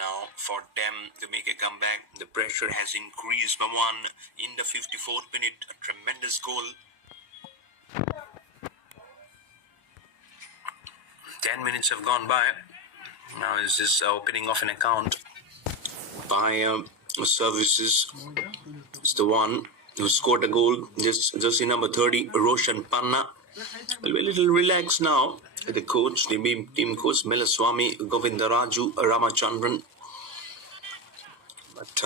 Now for them to make a comeback, the pressure has increased by one in the 54th minute. A tremendous goal. 10 minutes have gone by. Now is this opening of an account by Services. It's the one who scored a goal. Just in number 30, Roshan Panna. Will be a little relaxed now. The coach, the team coach, Melaswamy Govindaraju Ramachandran. But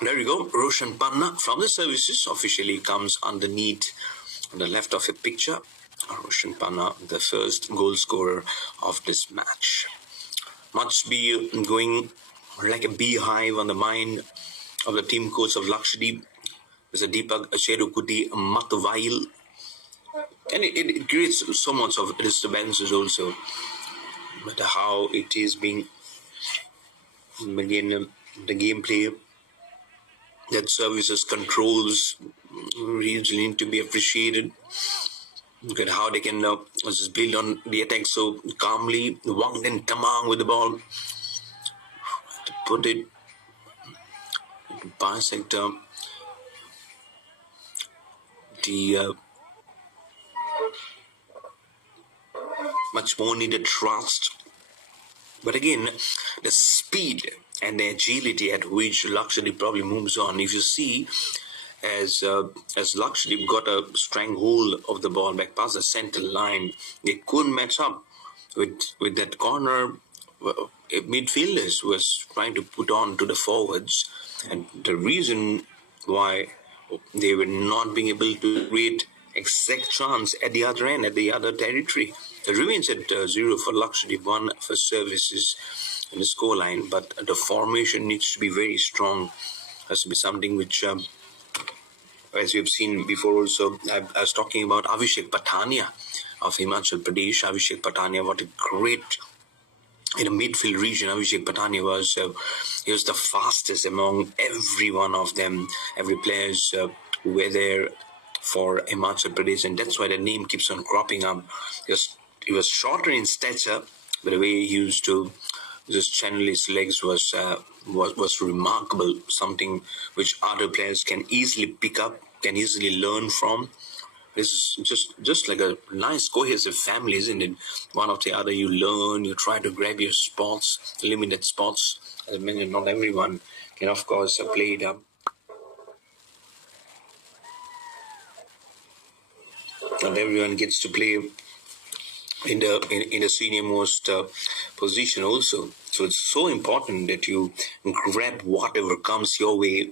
there you go. Roshan Panna from the Services officially comes underneath on the left of a picture. Roshan Panna, the first goal scorer of this match. Must be going like a beehive on the mind of the team coach of Lakshadweep. There's a Deepak Cherukuti Matvail. And it creates so much of disturbances also. But how it is being, again, the gameplay that Services controls really need to be appreciated. Look at how they can just build on the attack so calmly. Wang and Tamang with the ball. To put it bisect the much more needed trust. But again, the speed and the agility at which Lakshadweep probably moves on. If you see, as Lakshadweep got a stranglehold of the ball back past the center line, they couldn't match up with that corner. Midfielders was trying to put on to the forwards, and the reason why they were not being able to create exact chance at the other end, at the other territory. It remains at 0 for Lakshadweep, 1 for Services in the scoreline, but the formation needs to be very strong. Has to be something which, as we've seen before also, I was talking about Abhishek Patania of Himachal Pradesh. Abhishek Patania, what a great, in a midfield region, Abhishek Patania was, he was the fastest among every one of them, every players who were there for Himachal Pradesh, and that's why the name keeps on cropping up. He was shorter in stature, but the way he used to just channel his legs was remarkable, something which other players can easily pick up, can easily learn from. It's just like a nice cohesive family, isn't it? One after the other, you learn, you try to grab your spots, limited spots. As I mentioned, not everyone can, of course, play it up. Not everyone gets to play in the senior most position also. So it's so important that you grab whatever comes your way.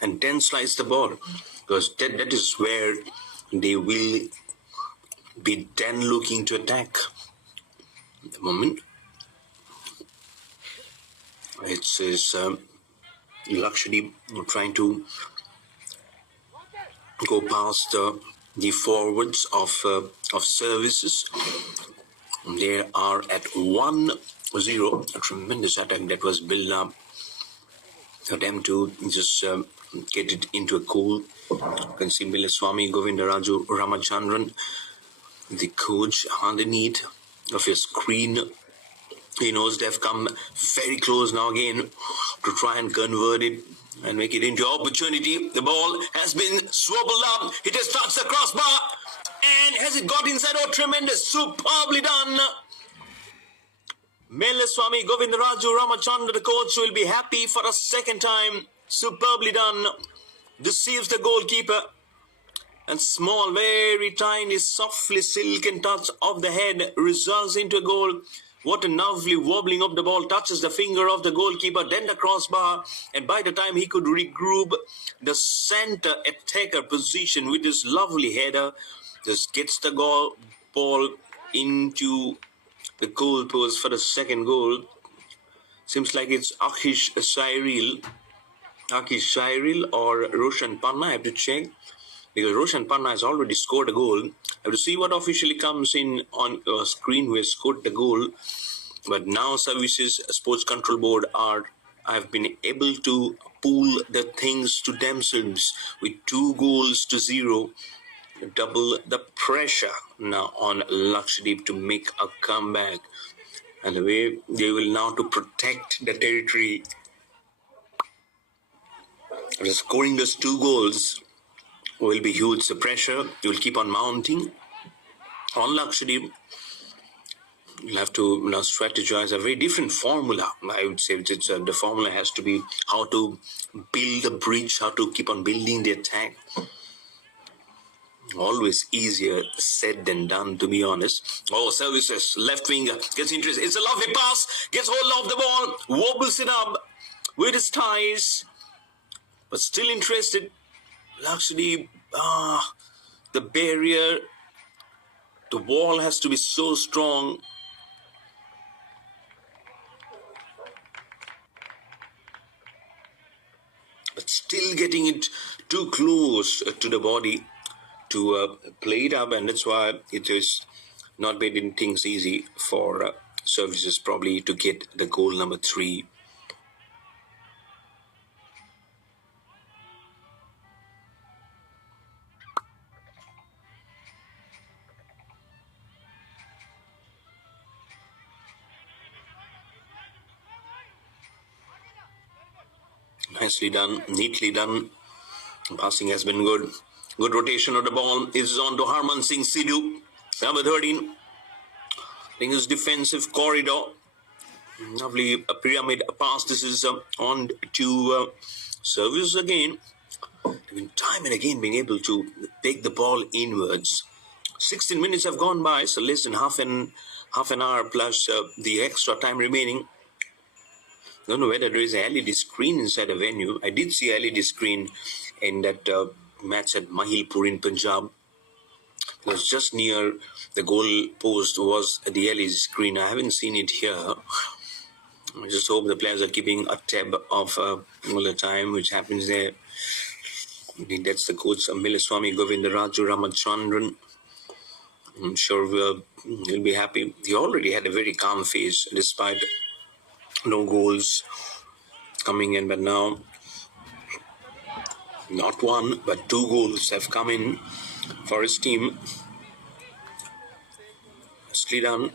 And then slice the ball, because that is where they will be then looking to attack. At the moment, it says Lakshadweep trying to go past the forwards of Services. They are at 1-0. A tremendous attack that was built up for them to just get it into a goal. You can see Melaswamy Govindaraju Ramachandran, the coach, underneath of your screen. He knows they've come very close now again to try and convert it and make it into opportunity. The ball has been swabbled up. It has touched the crossbar. And has it got inside? Oh, tremendous. Superbly done. Melaswamy Govindaraju Ramachandra, the coach, will be happy for a second time. Superbly done. Deceives the goalkeeper. And small, very tiny, softly silken touch of the head results into a goal. What a lovely wobbling of the ball. Touches the finger of the goalkeeper, then the crossbar. And by the time he could regroup, the center attacker position with his lovely header just gets the ball into the goal post for the second goal. Seems like it's Akhish Shairil or Roshan Panna. I have to check, because Roshan Panna has already scored a goal. have to see what officially comes in on screen who has scored the goal. But now Services Sports Control Board have been able to pull the things to themselves with 2 goals to 0, double the pressure now on Lakshadweep to make a comeback. And the way they will now to protect the territory. Scoring those 2 goals will be huge. The pressure will keep on mounting on Lakshadweep. You'll have to strategize a very different formula. I would say the formula has to be how to build the bridge, how to keep on building the attack. Always easier said than done, to be honest. Oh, Services, left winger, gets interested. It's a lovely pass, gets hold of the ball, wobbles it up with his ties, but still interested. Lakshadweep, the barrier, the wall has to be so strong. But still getting it too close to the body to play it up, and that's why it is not making things easy for Services probably to get the goal number 3. Nicely done, neatly done. Passing has been good. Good rotation of the ball is on to Harman Singh Sidhu, number 13. I think his defensive corridor. Lovely pyramid pass. This is on to Service again. Time and again being able to take the ball inwards. 16 minutes have gone by, so less than half an hour plus the extra time remaining. I don't know whether there is an LED screen inside the venue. I did see an LED screen in that match at Mahilpur in Punjab. It was just near the goal post was the LED screen. I haven't seen it here. I just hope the players are keeping a tab of all the time, which happens there. I think that's the coach, Milaswamy Govindaraju Ramachandran. I'm sure he'll be happy. He already had a very calm face despite no goals coming in, but now not 1 but 2 goals have come in for his team. Nicely done.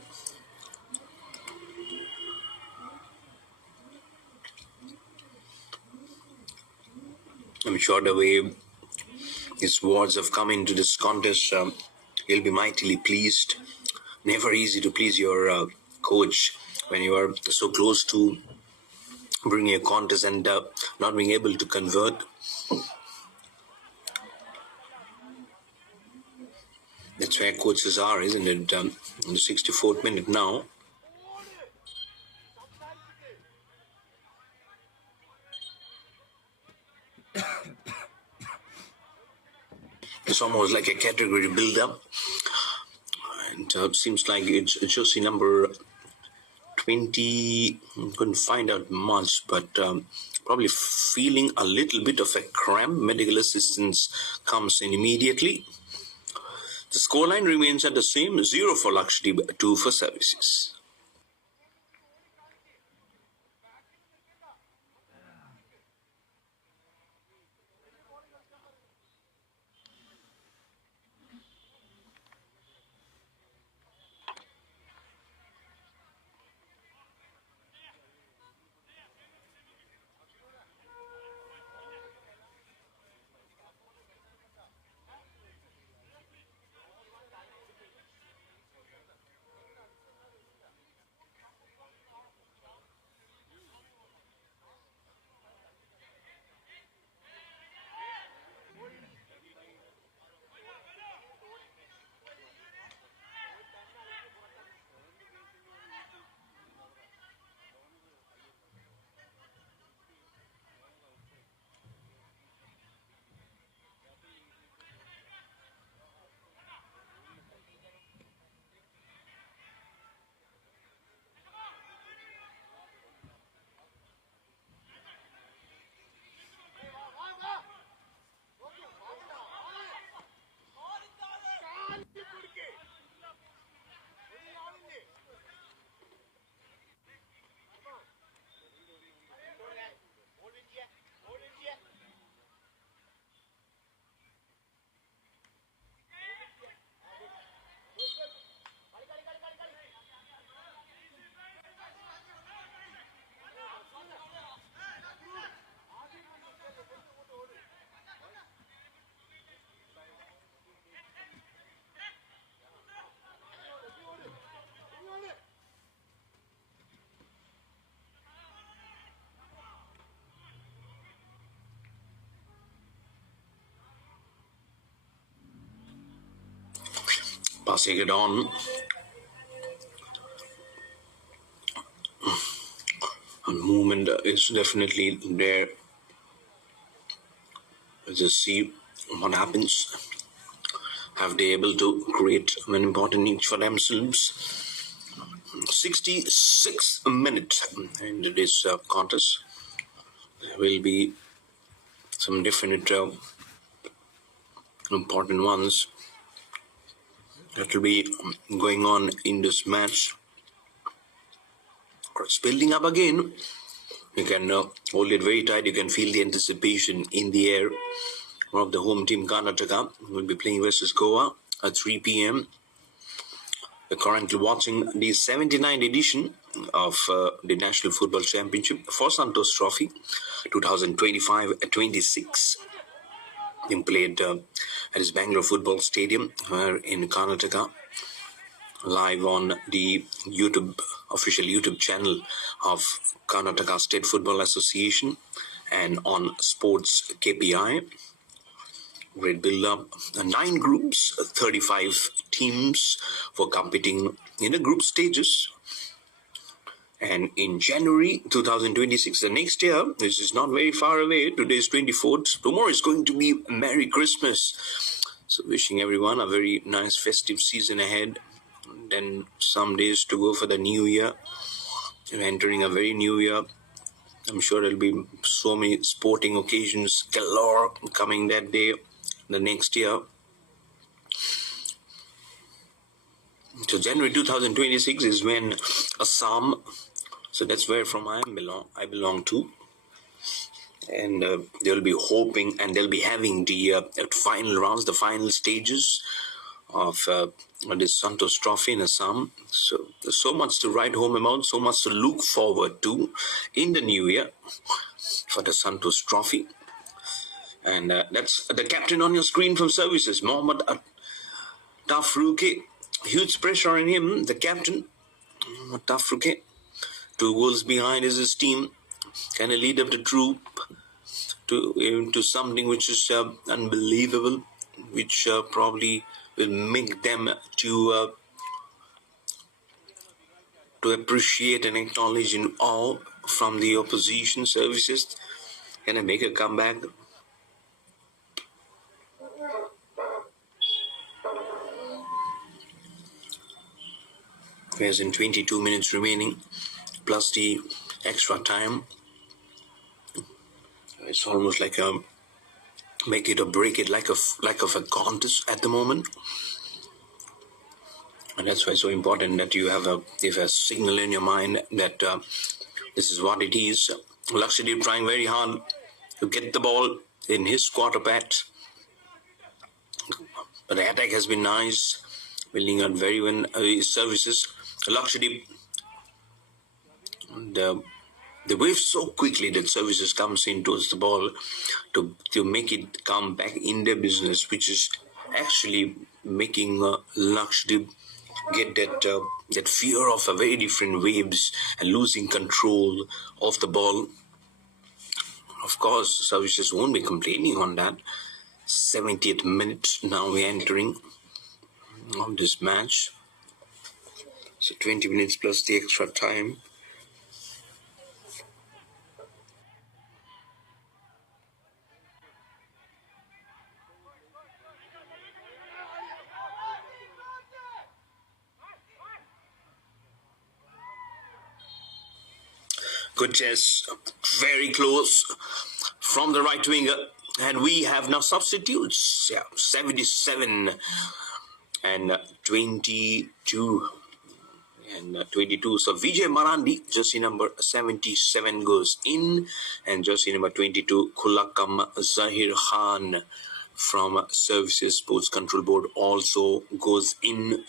I'm sure the way his words have come into this contest, he'll be mightily pleased. Never easy to please your coach when you are so close to bringing a contest and not being able to convert. That's where coaches are, isn't it? In the 64th minute now. It's almost like a category build-up. And seems like it's Jersey number 20. Couldn't find out much, but probably feeling a little bit of a cramp. Medical assistance comes in immediately. The scoreline remains at the same, 0 for Lakshadweep, 2 for Services. Passing it on. Movement is definitely there. Let's just see what happens. Have they able to create an important niche for themselves? 66 minutes in this contest. There will be some definite important ones that will be going on in this match. It's building up again. You can hold it very tight. You can feel the anticipation in the air. One of the home team, Karnataka, will be playing versus Goa at 3 p.m. We're currently watching the 79th edition of the National Football Championship for Santosh Trophy 2025-26. Being played at his Bangalore Football Stadium in Karnataka. Live on the official YouTube channel of Karnataka State Football Association and on Sports KPI. Great build-up. 9 groups, 35 teams for competing in the group stages. And in January 2026, the next year, this is not very far away, today is 24th, tomorrow is going to be Merry Christmas. So wishing everyone a very nice festive season ahead. Then some days to go for the new year. You're entering a very new year. I'm sure there'll be so many sporting occasions galore coming that day, the next year. So January 2026 is when Assam, so that's where I belong to. And they'll be hoping and they'll be having the final rounds, the final stages of this Santosh Trophy in Assam. So there's so much to write home about, so much to look forward to in the new year for the Santosh Trophy. And that's the captain on your screen from services, Mohammad Tafruke. Huge pressure on him, the captain, Tafruke. 2 goals behind is his team. Can he lead up the troop to something which is unbelievable, which probably will make them to appreciate and acknowledge in awe from the opposition services? Can I make a comeback? There's in 22 minutes remaining, plus the extra time. It's almost like a make it or break it like of a contest at the moment. And that's why it's so important that you have a signal in your mind that this is what it is. Lakshadweep trying very hard to get the ball in his quarter patch. But the attack has been nice, building on very well his services. Lakshadweep, they wave so quickly that services comes in towards the ball to make it come back in their business, which is actually making Lakshadweep get that fear of a very different waves and losing control of the ball. Of course, services won't be complaining on that. 70th minute now we're entering on this match. So 20 minutes plus the extra time. Good chess, very close from the right winger. And we have now substitutes. Yeah, 77 and 22. And 22. So Vijay Marandi, jersey number 77 goes in. And jersey number 22, Kulakam Zahir Khan from Services Sports Control Board also goes in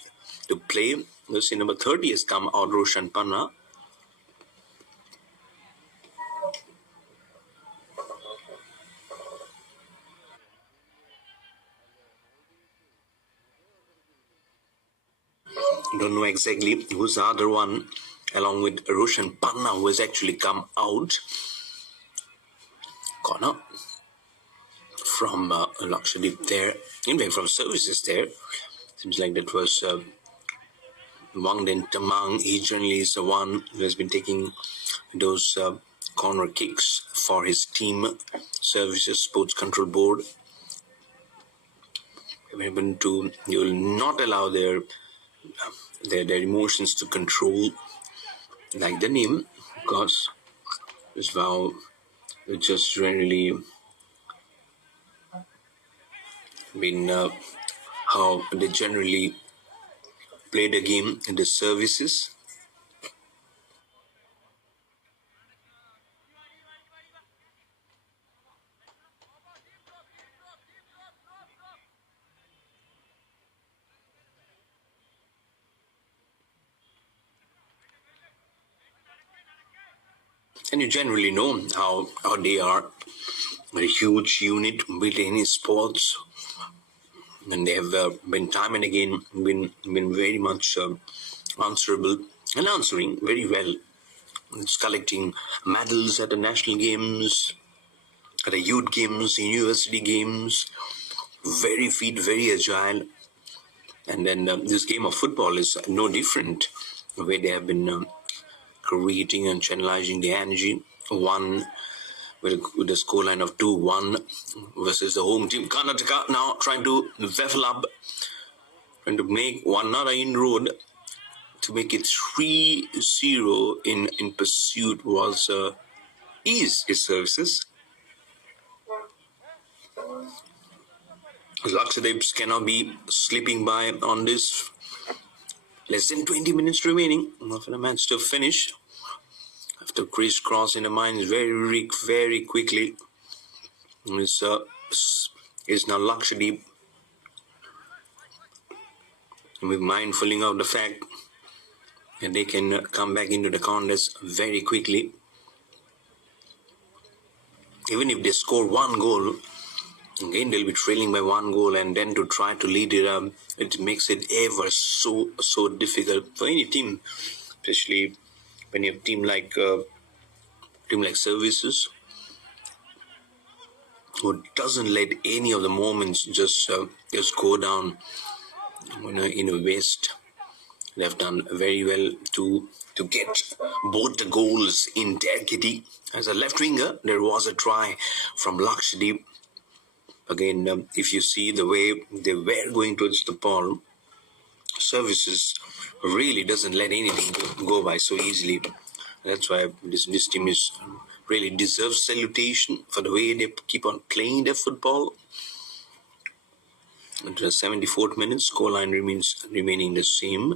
to play. Jersey number 30 has come out, Roshan Panna. Don't know exactly who's the other one, along with Roshan Panna, who has actually come out. Corner from Lakshadweep there, in fact from services there. Seems like that was Wang Den Tamang. He generally is the one who has been taking those corner kicks for his team services sports control board. You will not allow their emotions to control like the name, because this vow it's just generally been how they generally play the game in the services. And you generally know how they are a huge unit within sports, and they have been time and again been very much answerable and answering very well. It's collecting medals at the national games, at the youth games, university games. Very fit, very agile, and then this game of football is no different. The way they have been creating and channelizing the energy. One with a scoreline of 2-1 versus the home team. Karnataka now trying to level up, trying to make one another inroad to make it 3-0 in pursuit was is his services. Lakshadweep cannot be slipping by on this. Less than 20 minutes remaining for the match to finish. After crisscrossing the minds very quickly. Is now Lakshadweep be mindful of the fact that they can come back into the contest very quickly. Even if they score one goal, again they'll be trailing by one goal, and then to try to lead it up, it makes it ever so difficult for any team, especially when you have team like services, who doesn't let any of the moments just go down in a waste. They've done very well to get both the goals in their kitty. As a left winger, there was a try from Lakshadweep. Again, if you see the way they were going towards the ball, services really doesn't let anything go by so easily. That's why this team is really deserves salutation for the way they keep on playing their football. At the 74th minute, scoreline remaining the same.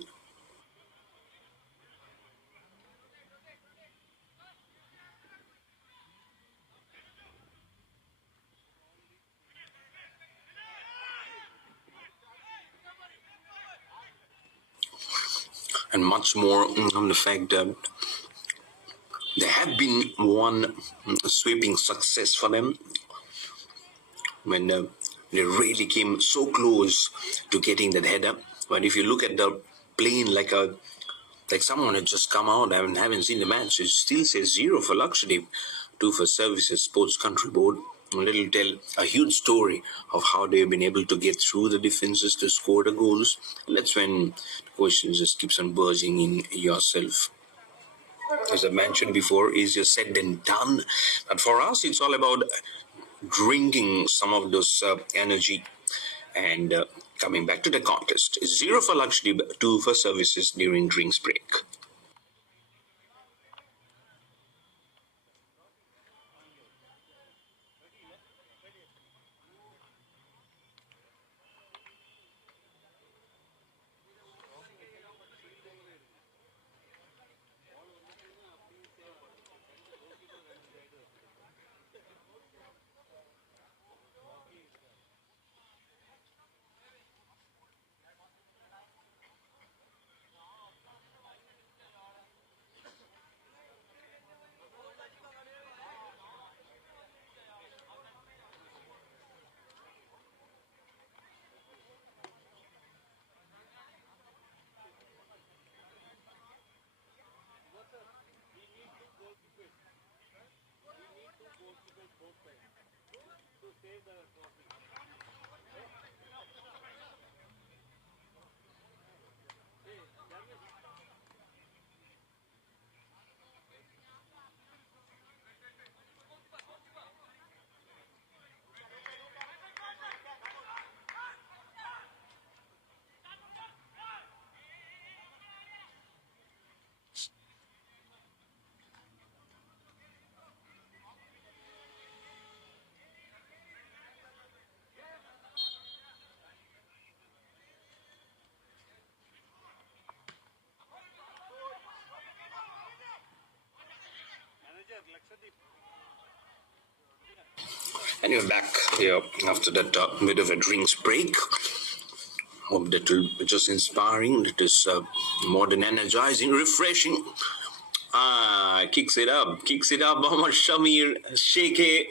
And much more on the fact that there have been one sweeping success for them when they really came so close to getting that header. But if you look at the plane like someone had just come out and haven't seen the match, it still says 0 for Lakshadweep, 2 for Services Sports Country Board. And it'll tell a huge story of how they've been able to get through the defenses to score the goals. And that's when the question just keeps on buzzing in yourself. As I mentioned before, easier said than done. But for us, it's all about drinking some of those energy and coming back to the contest. 0 for Lakshadweep, 2 for Services during drinks break. And you're back here after that bit of a drinks break. Hope that will be just inspiring. It is modern, energizing, refreshing. Kicks it up. Mohammad Shamir, Sheikh.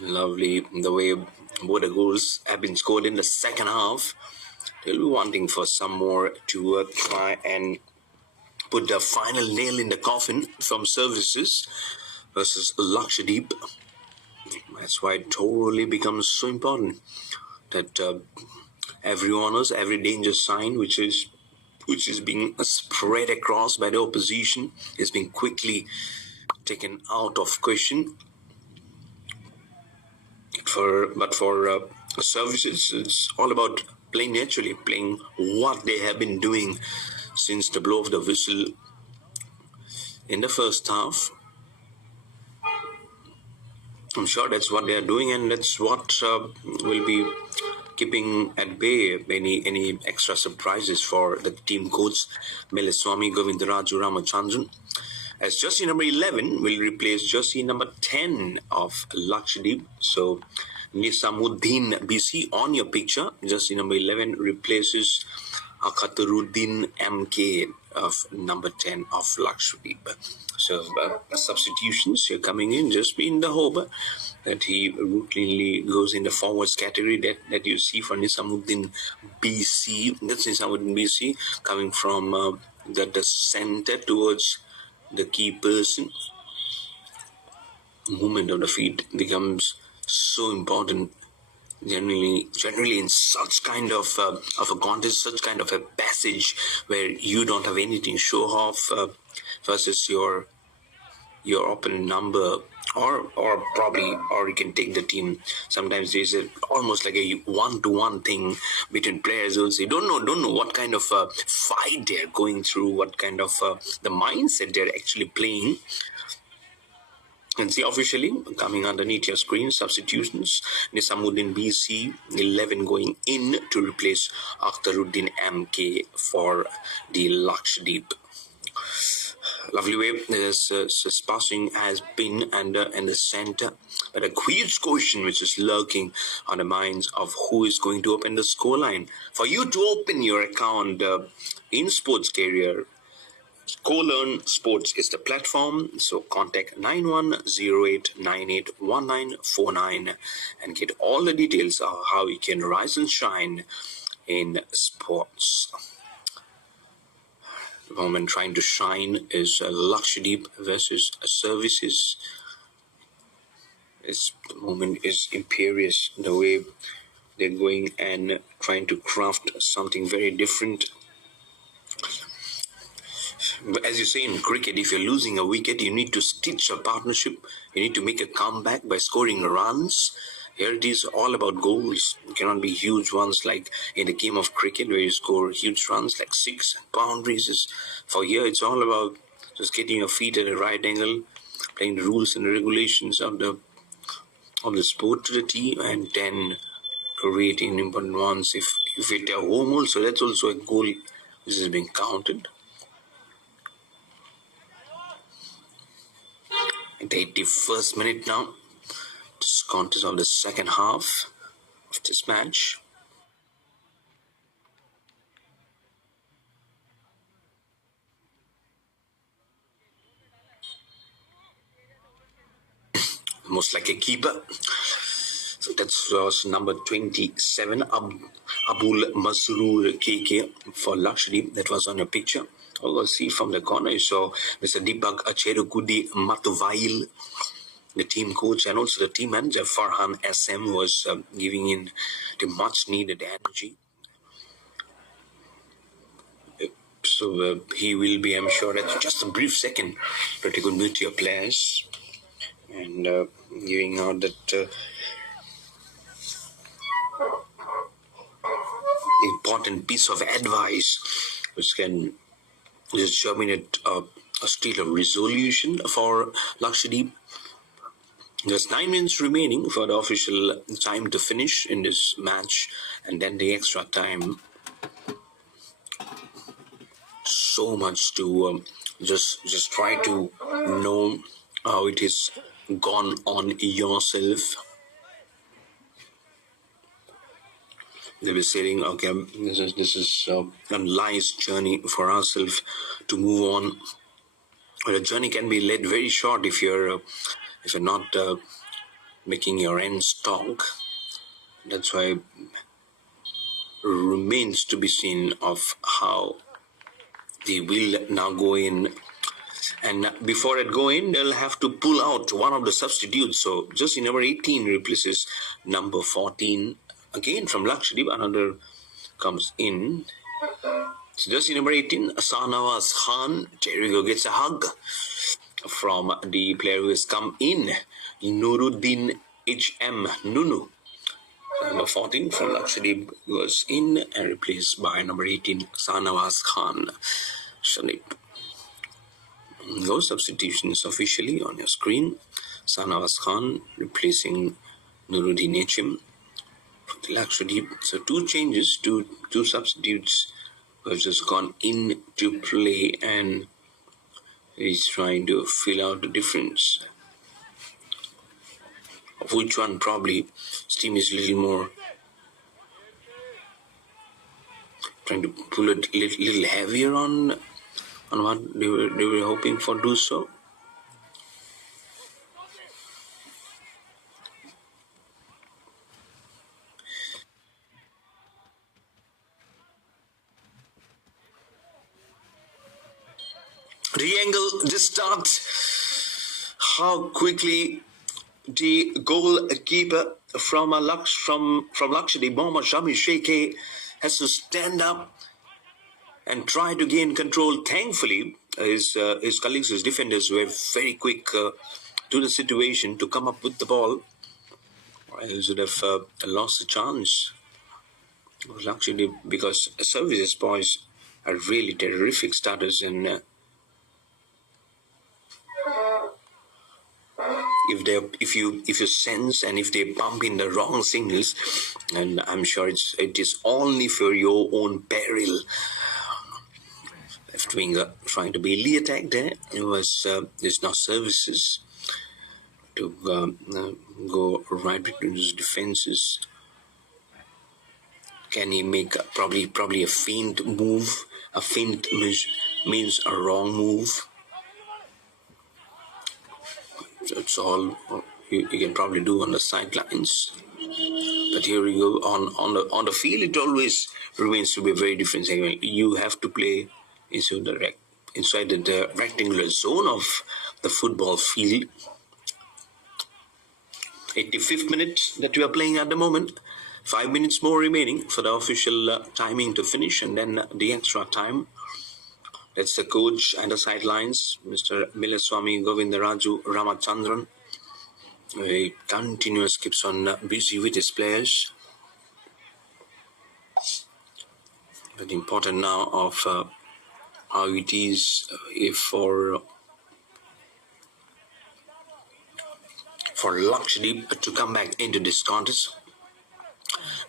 Lovely the way both the goals have been scored in the second half. They'll be wanting for some more to try and put the final nail in the coffin from services versus Lakshadweep. That's why it totally becomes so important that every honors, every danger sign which is being spread across by the opposition is being quickly taken out of question. But for services, it's all about playing naturally, playing what they have been doing since the blow of the whistle in the first half. I'm sure that's what they are doing, and that's what will be keeping at bay any extra surprises for the team coach Meliswamy Govindaraju Ramachandran. As jersey number 11 will replace jersey number 10 of Lakshadweep. So Nisamuddin BC on your picture. Jersey number 11 replaces Akhtaruddin MK of number 10 of Lakshadweep. So substitutions are coming in just in the hope that he routinely goes in the forwards category that you see for Nisamuddin BC. That's Nisamuddin BC coming from the center towards the key person. Movement of the feet becomes so important generally in such kind of a contest, such kind of a passage where you don't have anything to show off versus your opponent number, or you can take the team. Sometimes there's almost like a one-to-one thing between players. Also, you don't know what kind of fight they're going through, what kind of the mindset they're actually playing. And see officially coming underneath your screen, substitutions. Nisamuddin BC 11 going in to replace Akhtaruddin MK for the Lakshadweep. Lovely way this passing has been in the center, but a huge question which is lurking on the minds of who is going to open the scoreline. For you to open your account in Sports Career, CoLearn Sports is the platform, so contact 9108981949 and get all the details of how you can rise and shine in sports. The moment trying to shine is Lakshadweep versus services. The moment is imperious, the way they're going and trying to craft something very different. As you say in cricket, if you're losing a wicket, you need to stitch a partnership. You need to make a comeback by scoring runs. Here it is all about goals. It cannot be huge ones like in the game of cricket where you score huge runs like 6 boundaries. For here, it's all about just getting your feet at a right angle, playing the rules and regulations of the sport to the team, and then creating important ones. If it a home also, that's also a goal which is being counted. At the 81st minute now, this contest of the second half of this match. Almost like a keeper. So that's number 27, Abul Masroor KK for Lakshadweep. That was on your picture. Although see from the corner, you saw Mr. Deepak Acherukudi Matuvail, the team coach, and also the team manager Farhan SM was giving in the much needed energy. So he will be, I'm sure, at just a brief second to take a good to your players and giving out that important piece of advice which can just germinate a state of resolution for Lakshadweep. There's 9 minutes remaining for the official time to finish in this match, and then the extra time. So much to just try to know how it is gone on yourself? They were saying, okay, this is a nice journey for ourselves to move on. But a journey can be led very short if you're not making your ends talk. That's why remains to be seen of how they will now go in. And before it go in, they'll have to pull out one of the substitutes. So just number 18 replaces number 14. Again from Lakshadweep, another comes in. So just number 18, Sanawaz Khan, Jericho gets a hug from the player who has come in, Nuruddin H.M. Nunu. Number 14 from Lakshadweep was in and replaced by number 18, Sanawaz Khan. Shanip. Those substitutions officially on your screen. Sanawaz Khan replacing Nuruddin H.M. from the Lakshadweep. So two changes, two substitutes who have just gone into play, and he's trying to fill out the difference. Of which one probably Steam is a little more trying to pull it a little heavier on what they were hoping for do so. Triangle just starts. How quickly the goalkeeper from Lakshadweep, Mohammad Shami Sheikh, has to stand up and try to gain control. Thankfully, his colleagues, his defenders, were very quick to the situation to come up with the ball. Or else would have lost the chance. Lakshadweep, because services boys are really terrific starters, and if you sense and if they bump in the wrong signals, and I'm sure it is only for your own peril. Left winger trying to be Lee attack there. There's no services to go right between his defenses. Can he make probably a feint move? A feint means a wrong move. That's all you can probably do on the sidelines. But here we go on the field. It always remains to be a very different segment. You have to play inside the rectangular zone of the football field. 85th minute that we are playing at the moment. 5 minutes more remaining for the official timing to finish, and then the extra time. That's the coach and the sidelines, Mr. Milaswamy Govindaraju Ramachandran. He continuously keeps on busy with his players. But important now of how it is for Lakshadweep to come back into this contest.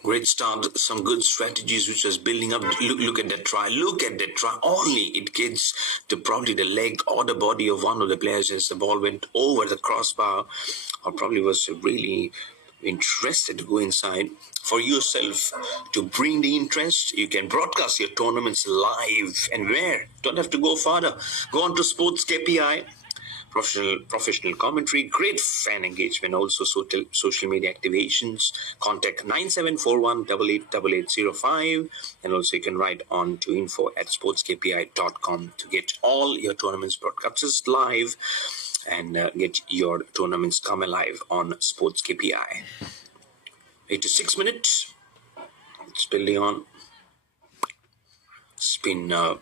Great start, some good strategies which was building up. Look at that try. Look at that try. Only it gets to probably the leg or the body of one of the players as the ball went over the crossbar, or probably was really interested to go inside. For yourself to bring the interest, you can broadcast your tournaments live. And where? Don't have to go farther. Go on to Sports KPI. Professional commentary, great fan engagement, also social media activations. Contact 9741 888805, and also you can write on to info@sportskpi.com to get all your tournaments broadcasts live and get your tournaments come alive on Sports KPI. 86 minutes. It's building on. It's been a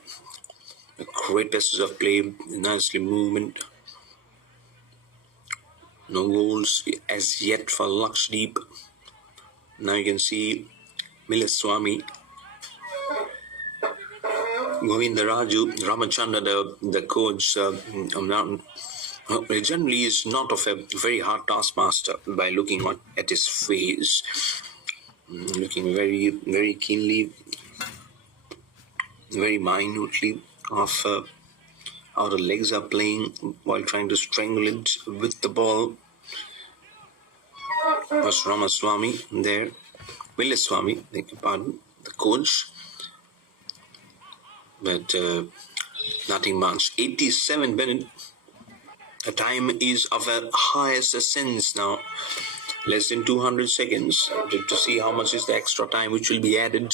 great passes of play, nicely movement. No goals as yet for Lakshadweep. Now you can see Milaswamy Govindaraju Ramachandra, the coach, generally is not of a very hard taskmaster by looking at his face, looking very, very keenly, very minutely of how the legs are playing while trying to strangle it with the ball. was Ramaswamy there. Villaswamy, beg your pardon, the coach. But nothing much. 87 minutes. The time is of a highest sense now. Less than 200 seconds to see how much is the extra time which will be added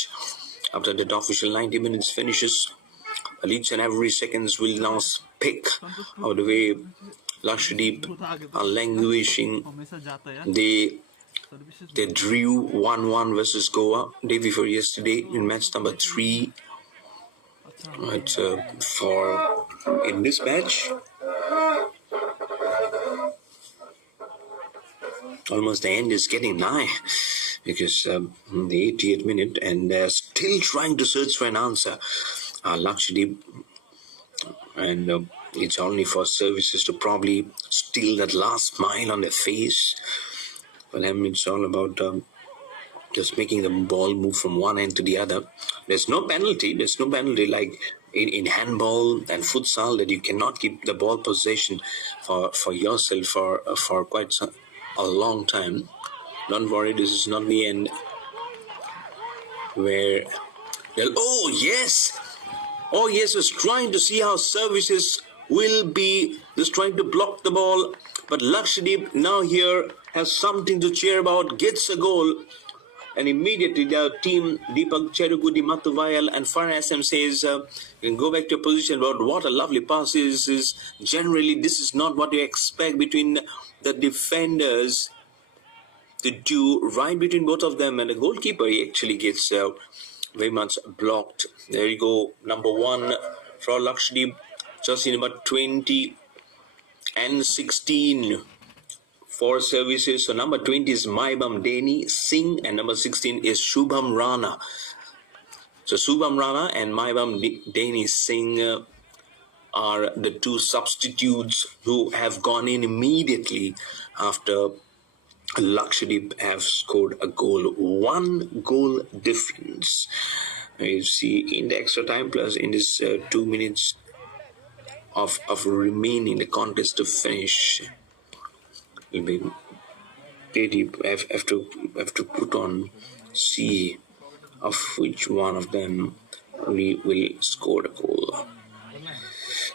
after that official 90 minutes finishes. Each and every seconds will now speak of the way Lakshadweep are languishing. They drew 1-1 versus Goa day before yesterday in match number 3. Right, for in this match, almost the end is getting nigh because the 80th minute and they're still trying to search for an answer. Lakshadweep, and it's only for services to probably steal that last smile on their face. For them, it's all about just making the ball move from one end to the other. There's no penalty like in handball and futsal that you cannot keep the ball possession for yourself for quite a long time. Don't worry, this is not the end where oh yes, was trying to see how services will be just trying to block the ball, but Lakshadweep now here has something to cheer about, gets a goal. And immediately the team, Deepak Cherugudi, Matuvayal and Farah SM says, you can go back to your position. But what a lovely pass is generally this is not what you expect between the defenders to do right between both of them. And the goalkeeper, he actually gets very much blocked. There you go, number 1 for Lakshadweep, jersey number 20 and 16. 4 services. So number 20 is Maibam Deni Singh and number 16 is Shubham Rana. So Shubham Rana and Maibam Deni Singh are the 2 substitutes who have gone in immediately after Lakshadweep have scored a goal. 1 goal difference. You see in the extra time plus in this 2 minutes of remaining the contest to finish. Will be have to put on C of which one of them will score the goal.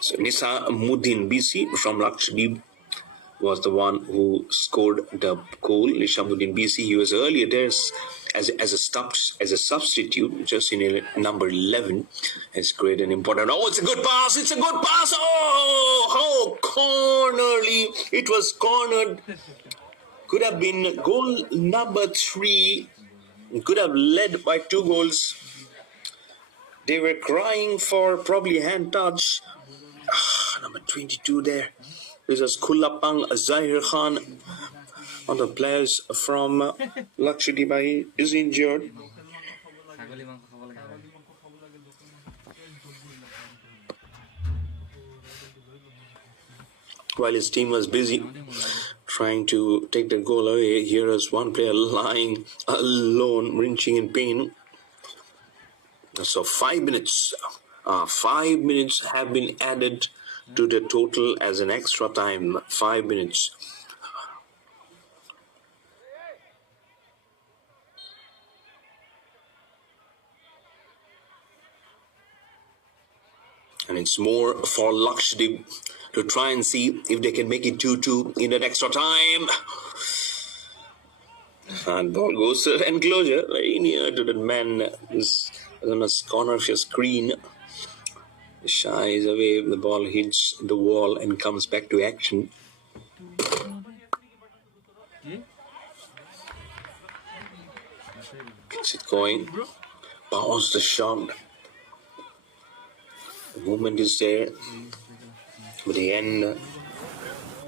So Nisamuddin BC from Lakshadweep was the one who scored the goal. Nisamuddin BC, he was earlier there as a substitute, just in number 11. Has created an important. Oh, it's a good pass! It's a good pass! Oh, cornerly! It was cornered. Could have been goal number 3. Could have led by 2 goals. They were crying for probably hand touch. Number 22 there. This is Kullapang Zahir Khan. One of the players from Lakshadweep is injured. While his team was busy trying to take the goal away, here is one player lying alone, wrenching in pain. So 5 minutes. 5 minutes have been added to the total as an extra time. 5 minutes. And it's more for Lakshadweep to try and see if they can make it 2-2 in that extra time. And ball goes to the enclosure, very near to that man. Is on the corner of your screen. Shies away, the ball hits the wall and comes back to action. Gets it going. Bounce the shot. The movement is there, but the end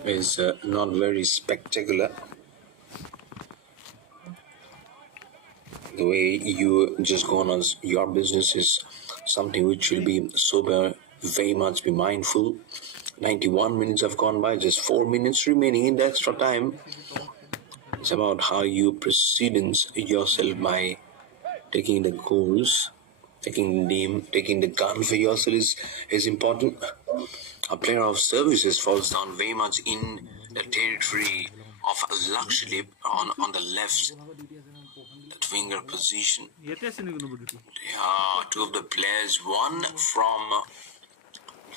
is not very spectacular. The way you just go on your business is something which will be sober, very much be mindful. 91 minutes have gone by, just 4 minutes remaining in the extra time. It's about how you precedence yourself by taking the goals. Taking the gun for yourself is important. A player of services falls down very much in the territory of Lakshadweep on the left, that winger position. Yeah, two of the players, one from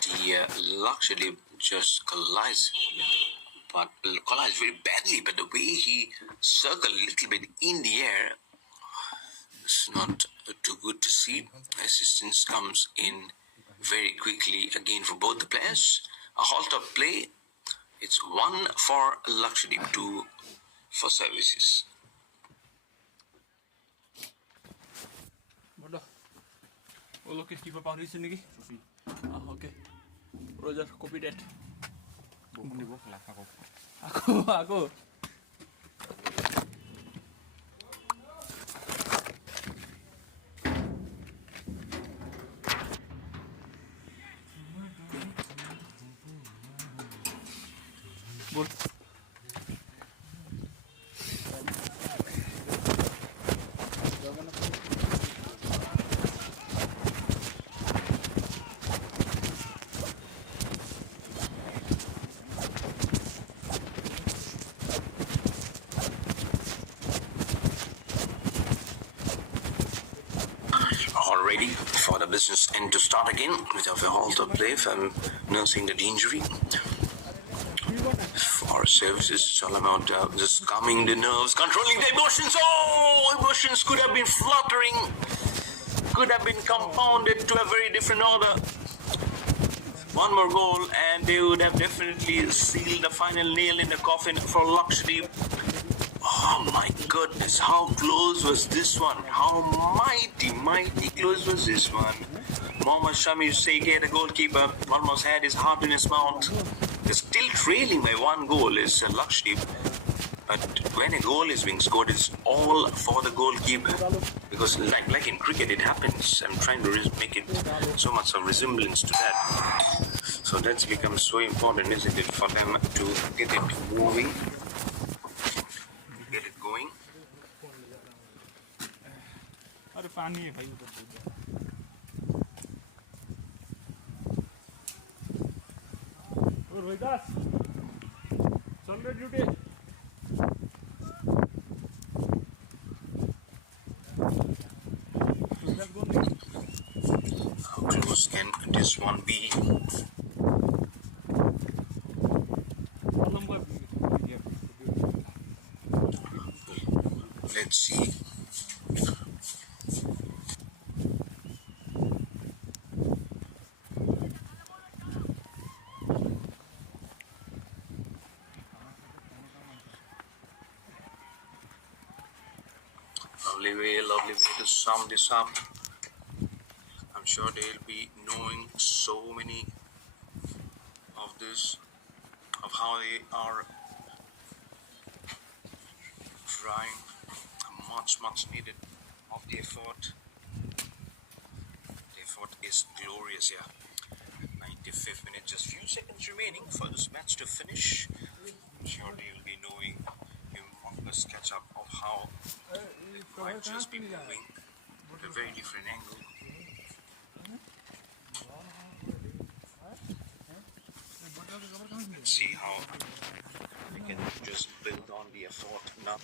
the Lakshadweep just collized very badly, but the way he circled a little bit in the air is not too good to see. Assistance comes in very quickly again for both the players. A halt of play. It's 1 for Lakshadweep, 2 for services. Okay, keep up on this. Okay. Roger, copy that. Aku. Bol. All ready for the business end to start again without a halt of play if I'm nursing that injury. For services, it's all about just calming the nerves, controlling the emotions. Oh, emotions could have been fluttering, could have been compounded to a very different order. One more goal and they would have definitely sealed the final nail in the coffin for Lakshadweep. Oh my goodness, how close was this one? How mighty close was this one? Mohammad Shami Seke, the goalkeeper, almost had his heart in his mouth. They're still trailing by 1 goal is Lakshadweep. But when a goal is being scored, it's all for the goalkeeper. Because like in cricket, it happens. I'm trying to make it so much of resemblance to that. So that's become so important, isn't it, for them to get it moving, get it going. Rohidas, Sunday duty. How close can this one be? Let's see. Lovely way to sum this up. I'm sure they'll be knowing so many of this, of how they are trying much needed of the effort. The effort is glorious, yeah. 95th minute, just few seconds remaining for this match to finish. I'm sure they'll be knowing humongous catch up of how it might just be moving at a very different angle. Let's see how we can just build on the effort now.